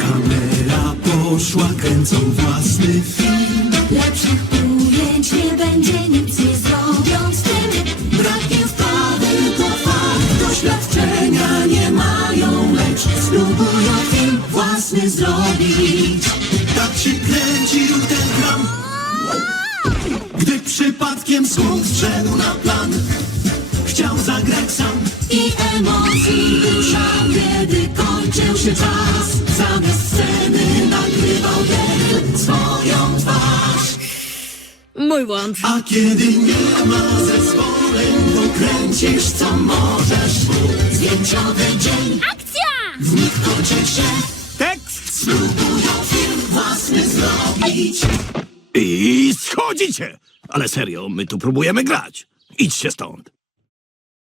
Kamera poszła, kręcą własny film. Lepszych ujęć nie będzie, nic nie zrobią z tym. Brakiem wpady to fakt, doświadczenia nie mają, lecz spróbują film własny zrobić. Tak się kręcił ten gram, gdy przypadkiem słuch wszedł na plan. Chciał zagrać sam I emocji duszał, Kiedy kończył się czas, zamiast sceny nagrywał ten swoją twarz. Mój błąd. A kiedy nie ma zezwoleń, to kręcisz co możesz. Zdjęciowy dzień, Akcja! w nich kończy się. Tekst Spróbują film własny zrobić. i schodzicie. Ale serio, my tu próbujemy grać. Idźcie stąd.